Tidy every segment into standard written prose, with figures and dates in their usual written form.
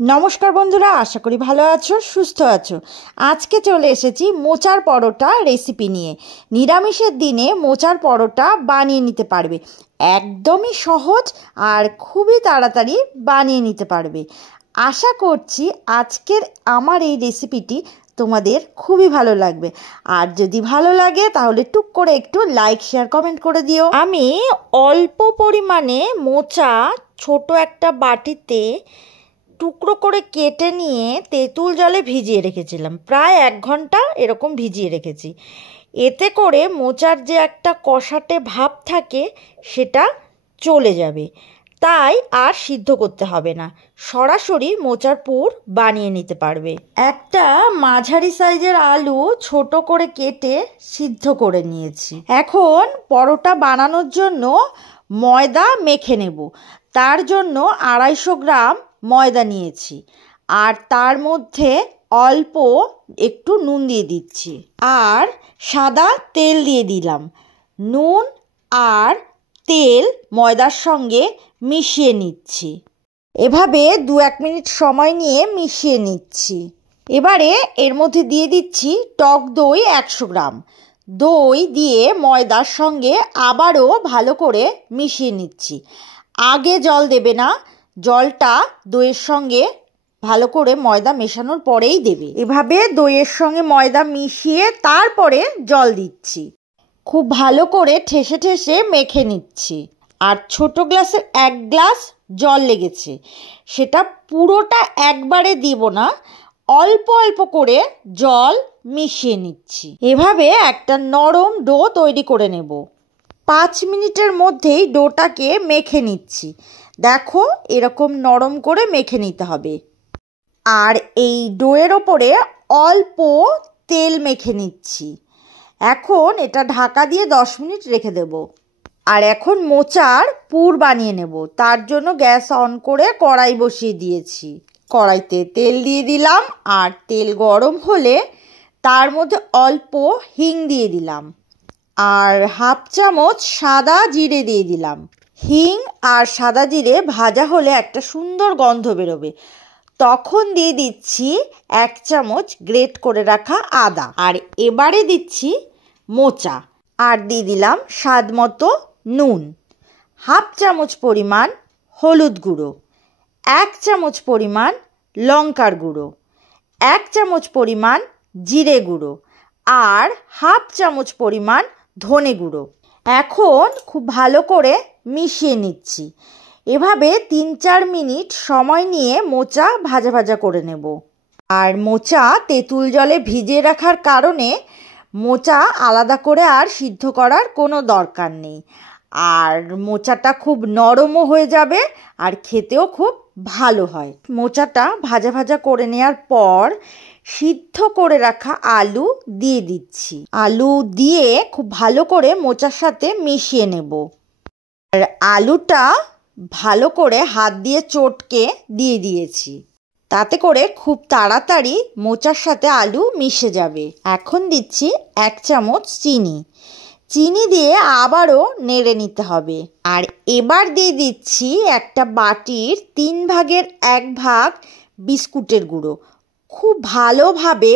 নমস্কার বন্ধুরা, আশা করি ভালো আছো, সুস্থ আছো। আজকে চলে এসেছি মোচার পরোটা রেসিপি নিয়ে। নিরামিষের দিনে মোচার পরোটা বানিয়ে নিতে পারবে, একদমই সহজ আর খুবই তাড়াতাড়ি বানিয়ে নিতে পারবে। আশা করছি আজকের আমার এই রেসিপিটি তোমাদের খুবই ভালো লাগবে। আর যদি ভালো লাগে তাহলে টুক করে একটু লাইক, শেয়ার, কমেন্ট করে দিও। আমি অল্প পরিমাণে মোচা ছোট একটা বাটিতে টুকরো করে কেটে নিয়ে তেঁতুল জলে ভিজিয়ে রেখেছিলাম। প্রায় 1 ঘন্টা এরকম ভিজিয়ে রেখেছি। এতে করে মোচার যে একটা কষাটে ভাব থাকে সেটা চলে যাবে, তাই আর সিদ্ধ করতে হবে না, সরাসরি মোচার পুর বানিয়ে নিতে পারবে। একটা মাঝারি সাইজের আলু ছোট করে কেটে সিদ্ধ করে নিয়েছি। এখন পরোটা বানানোর জন্য ময়দা মেখে নেব। তার জন্য 250 গ্রাম ময়দা নিয়েছি, আর তার মধ্যে অল্প একটু নুন দিয়ে দিচ্ছি, আর সাদা তেল দিয়ে দিলাম। নুন আর তেল ময়দার সঙ্গে মিশিয়ে নিচ্ছি। এভাবে 2-1 মিনিট সময় নিয়ে মিশিয়ে নিচ্ছি। এবারে এর মধ্যে দিয়ে দিচ্ছি টক দই 100 গ্রাম। দই দিয়ে ময়দার সঙ্গে আবারও ভালো করে মিশিয়ে নিচ্ছি। আগে জল দেবে না, জলটা দইয়ের সঙ্গে ভালো করে ময়দা মেশানোর পরেই দেবে। এভাবে দইয়ের সঙ্গে ময়দা মিশিয়ে তারপরে জল দিচ্ছি। খুব ভালো করে ঠেসে ঠেসে মেখে নিচ্ছি। আর ছোট গ্লাসের 1 গ্লাস জল লেগেছে, সেটা পুরোটা একবারে দিব না, অল্প অল্প করে জল মিশিয়ে নিচ্ছি। এভাবে একটা নরম ডো তৈরি করে নেব। 5 মিনিটের মধ্যেই ডোটাকে মেখে নিচ্ছি। দেখো, এরকম নরম করে মেখে নিতে হবে। আর এই ডোয়ের ওপরে অল্প তেল মেখে নিচ্ছি। এখন এটা ঢাকা দিয়ে 10 মিনিট রেখে দেব। আর এখন মোচার পুর বানিয়ে নেব। তার জন্য গ্যাস অন করে কড়াই বসিয়ে দিয়েছি। কড়াইতে তেল দিয়ে দিলাম, আর তেল গরম হলে তার মধ্যে অল্প হিং দিয়ে দিলাম, আর 1/2 চামচ সাদা জিরে দিয়ে দিলাম। হিং আর সাদা জিরে ভাজা হলে একটা সুন্দর গন্ধ বেরোবে। তখন দিয়ে দিচ্ছি 1 চামচ গ্রেট করে রাখা আদা। আর এবারে দিচ্ছি মোচা, আর দিয়ে দিলাম স্বাদ মতো নুন, 1/2 চামচ পরিমাণ হলুদ গুঁড়ো, 1 চামচ পরিমাণ লঙ্কার গুঁড়ো, 1 চামচ পরিমাণ জিরে গুঁড়ো, আর 1/2 চামচ পরিমাণ ধনে গুঁড়ো। এখন খুব ভালো করে মিশিয়ে নিচ্ছি। এভাবে 3-4 মিনিট সময় নিয়ে মোচা ভাজা ভাজা করে নেব। আর মোচা তেঁতুল জলে ভিজিয়ে রাখার কারণে মোচা আলাদা করে আর সিদ্ধ করার কোনো দরকার নেই। আর মোচাটা খুব নরমও হয়ে যাবে, আর খেতেও খুব ভালো হয়। মোচাটা ভাজা ভাজা করে নেওয়ার পর সিদ্ধ করে রাখা আলু দিয়ে দিচ্ছি। আলু দিয়ে খুব ভালো করে মোচার সাথে মিশিয়ে নেব। আর আলুটা ভালো করে হাত দিয়ে চটকে দিয়ে দিয়েছি, তাতে করে খুব তাড়াতাড়ি মোচার সাথে আলু মিশে যাবে। এখন দিচ্ছি 1 চামচ চিনি। চিনি দিয়ে আবারও নেড়ে নিতে হবে। আর এবার দিয়ে দিচ্ছি একটা বাটির 3 ভাগের 1 ভাগ বিস্কুটের গুঁড়ো। খুব ভালোভাবে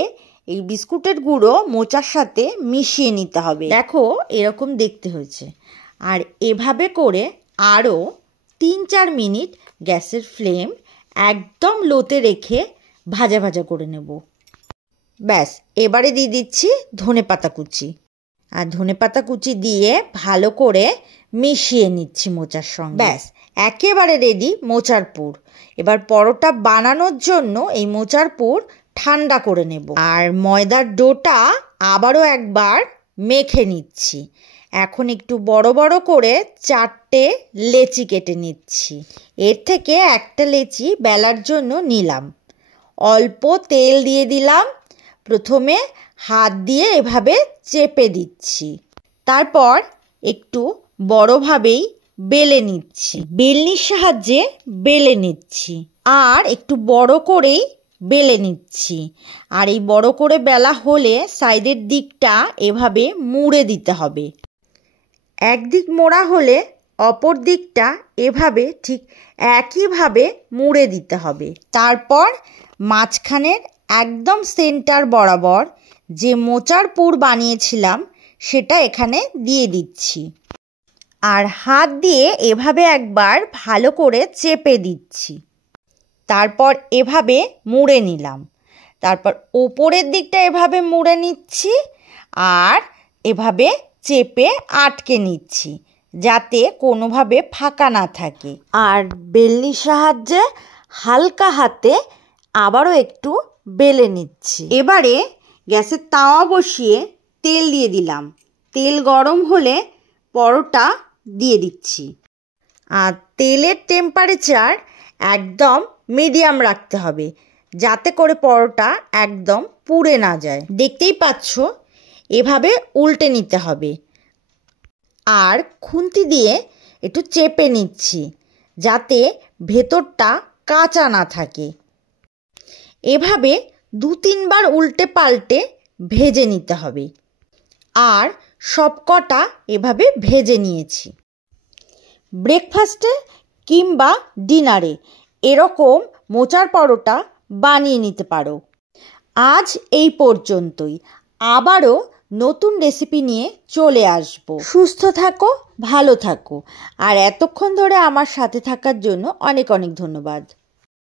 এই বিস্কুটের গুঁড়ো মোচার সাথে মিশিয়ে নিতে হবে। দেখো, এরকম দেখতে হয়েছে। আর এভাবে করে আরও 3-4 মিনিট গ্যাসের ফ্লেম একদম লোতে রেখে ভাজা ভাজা করে নেব। ব্যাস, এবারে দিয়ে দিচ্ছি ধনেপাতা কুচি। আর ধনেপাতা কুচি দিয়ে ভালো করে মিশিয়ে নিচ্ছি মোচার সঙ্গে। ব্যাস, একেবারে রেডি মোচার পুর। এবার পরোটা বানানোর জন্য এই মোচার পুর ঠান্ডা করে নেব। আর ময়দার ডোটা আবারও একবার মেখে নিচ্ছি। এখন একটু বড় বড় করে 4টে লেচি কেটে নিচ্ছি। এর থেকে একটা লেচি বেলার জন্য নিলাম। অল্প তেল দিয়ে দিলাম। প্রথমে হাত দিয়ে এভাবে চেপে দিচ্ছি, তারপর একটু বড়ভাবেই বেলে নিচ্ছি। বেলনির সাহায্যে বেলে নিচ্ছি, আর একটু বড় করেই বেলে নিচ্ছি। আর এই বড় করে বেলা হলে সাইডের দিকটা এভাবে মুড়ে দিতে হবে। একদিক মোড়া হলে অপর দিকটা এভাবে ঠিক একইভাবে মুড়ে দিতে হবে। তারপর মাঝখানের একদম সেন্টার বরাবর যে মোচার পুর বানিয়েছিলাম সেটা এখানে দিয়ে দিচ্ছি, আর হাত দিয়ে এভাবে একবার ভালো করে চেপে দিচ্ছি। তারপর এভাবে মুড়ে নিলাম। তারপর ওপরের দিকটা এভাবে মুড়ে নিচ্ছি আর এভাবে চেপে আটকে নিচ্ছি যাতে কোনোভাবে ফাঁকা না থাকে। আর বেলনির সাহায্যে হালকা হাতে আবারও একটু বেলে নিচ্ছি। এবারে গ্যাসের তাওয়া বসিয়ে তেল দিয়ে দিলাম। তেল গরম হলে পরোটা দিয়ে দিচ্ছি। আর তেলের টেম্পারেচার একদম মিডিয়াম রাখতে হবে যাতে করে পরোটা একদম পুড়ে না যায়। দেখতেই পাচ্ছ এভাবে উল্টে নিতে হবে আর খুন্তি দিয়ে একটু চেপে নিচ্ছি যাতে ভেতরটা কাঁচা না থাকে। এভাবে 2-3 বার উল্টে পাল্টে ভেজে নিতে হবে। আর সবকটা এভাবে ভেজে নিয়েছি। ব্রেকফাস্টে কিংবা ডিনারে এরকম মোচার পরোটা বানিয়ে নিতে পারো। আজ এই পর্যন্তই। আবারও নতুন রেসিপি নিয়ে চলে আসবো। সুস্থ থাকো, ভালো থাকো, আর এতক্ষণ ধরে আমার সাথে থাকার জন্য অনেক অনেক ধন্যবাদ।